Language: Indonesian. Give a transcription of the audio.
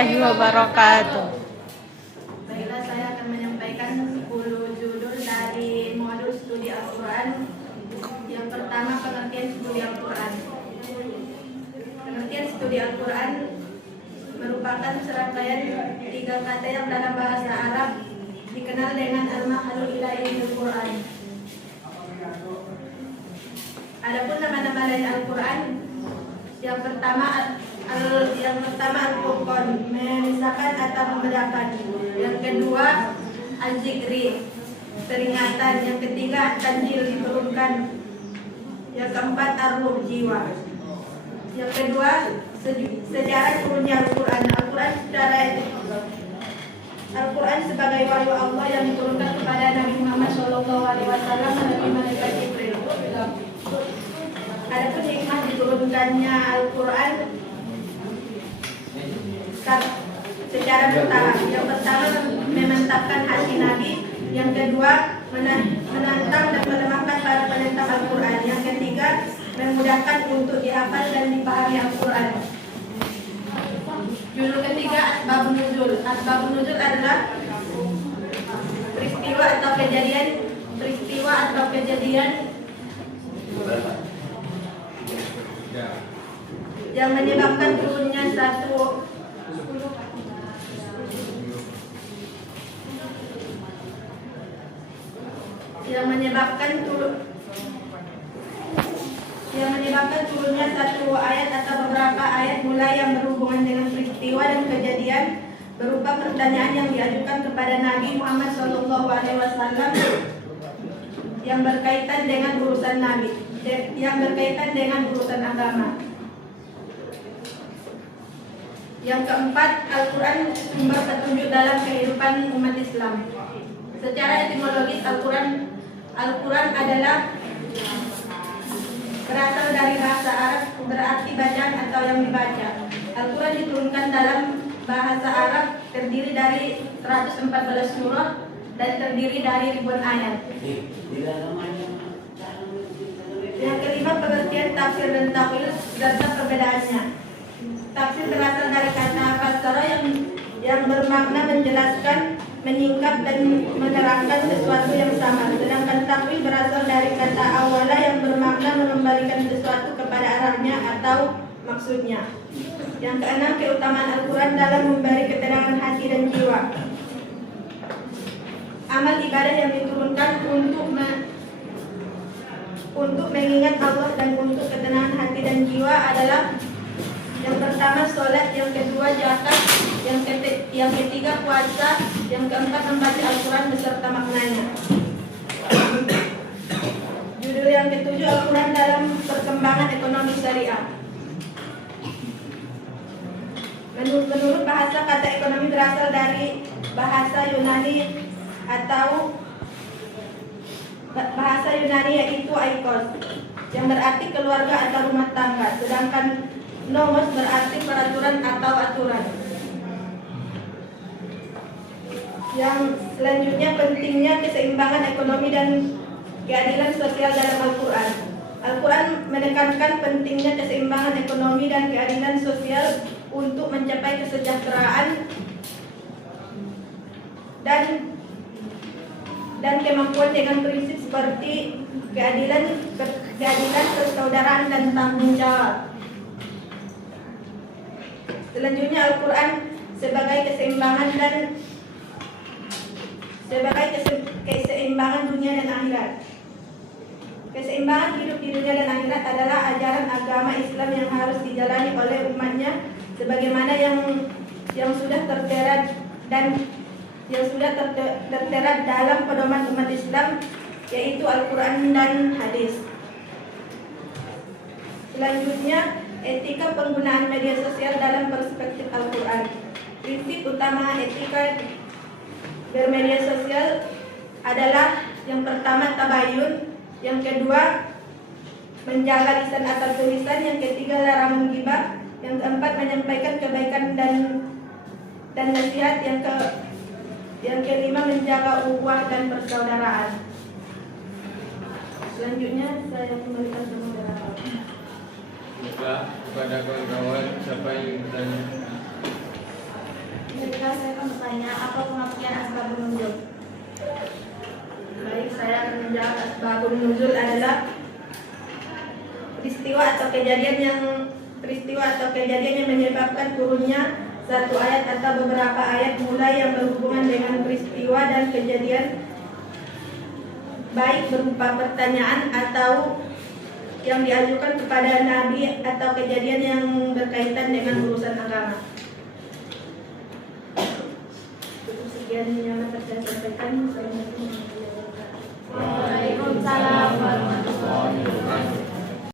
warahmatullahi wabarakatuh. Baiklah, saya akan menyampaikan 10 judul dari modul studi Al-Quran. Yang pertama, pengertian studi Al-Quran. Pengertian studi Al-Quran merupakan serangkaian 3 kata yang dalam bahasa Arab dikenal dengan al-mahalul ilahi Al-Quran. Adapun nama-nama lain Al-Quran, yang pertama Al-Furqan, memisahkan atau membedakan. Yang kedua Al-Zikri, peringatan. Yang ketiga Tanjil, diturunkan. Yang keempat Ar-Ruh, jiwa. Yang kedua sejarah turunnya Al-Quran. Al-Quran sebagai wahyu Allah yang diturunkan kepada Nabi Muhammad SAW melalui malaikat Jibril. Adapun hikmah diturunkannya Al-Quran secara bertahap. Yang pertama, memantapkan hati Nabi. Yang kedua, menantang dan melemahkan para penentang Al-Quran. Yang ketiga, memudahkan untuk dihafal dan dipahami Al-Quran. Judul ketiga, Asbabun Nuzul. Asbabun Nuzul adalah peristiwa atau kejadian yang menyebabkan turunnya satu ayat atau beberapa ayat mulai yang berhubungan dengan peristiwa dan kejadian berupa pertanyaan yang diajukan kepada Nabi Muhammad SAW yang berkaitan dengan urusan agama. Yang keempat, Al-Quran sumber petunjuk dalam kehidupan umat Islam. Secara etimologis, Al-Quran adalah berasal dari bahasa Arab, berarti bacaan atau yang dibaca. Al-Quran diturunkan dalam bahasa Arab, terdiri dari 114 surah dan terdiri dari ribuan ayat. Yang kelima, pengertian tafsir dan takwil serta perbedaannya. Tafsir berasal dari kata fassara yang bermakna menjelaskan, menyingkap dan menerangkan sesuatu yang sama. Sedangkan takwil berasal dari kata awala yang bermakna mengembalikan sesuatu kepada arahnya atau maksudnya. Yang keenam, keutamaan Al-Quran dalam memberi ketenangan hati dan jiwa. Amal ibadah yang diturunkan untuk mengingat Allah dan untuk ketenangan hati dan jiwa adalah: yang pertama sholat, yang kedua zakat, yang ketiga puasa, yang keempat membaca Al-Quran beserta maknanya. Judul yang ketujuh, Al-Quran dalam perkembangan ekonomi syariah. Menurut bahasa, kata ekonomi berasal dari bahasa Yunani yaitu oikos, yang berarti keluarga atau rumah tangga. Sedangkan nomos berarti peraturan atau aturan. Yang selanjutnya, pentingnya keseimbangan ekonomi dan keadilan sosial dalam Al-Quran. Al-Quran menekankan pentingnya keseimbangan ekonomi dan keadilan sosial untuk mencapai kesejahteraan dan kemampuan dengan prinsip seperti keadilan, persaudaraan dan tanggung jawab. Selanjutnya, Al-Quran sebagai keseimbangan dunia dan akhirat. Keseimbangan hidup di dunia dan akhirat adalah ajaran agama Islam yang harus dijalani oleh umatnya sebagaimana yang sudah tertera dalam pedoman umat Islam, yaitu Al-Quran dan hadis. Selanjutnya, etika penggunaan media sosial dalam perspektif Al-Quran. Prinsip utama etika bermedia sosial adalah: yang pertama tabayun, yang kedua menjaga lisan atau tulisan, yang ketiga larangan ghibah, yang keempat menyampaikan kebaikan dan nasihat, yang kelima menjaga ukhuwah dan persaudaraan. Selanjutnya saya kembalikan ke moderator. Buka kepada kawan-kawan siapa yang bertanya. bertanya, apa pengertian asbabun nuzul? Baik, saya akan menjawab. Asbabun nuzul adalah peristiwa atau kejadian yang menyebabkan turunnya satu ayat atau beberapa ayat mulai yang berhubungan dengan peristiwa dan kejadian, baik berupa pertanyaan atau yang diajukan kepada Nabi atau kejadian yang berkaitan dengan urusan agama. Cukup sekian yang dapat saya sampaikan. Assalamualaikum.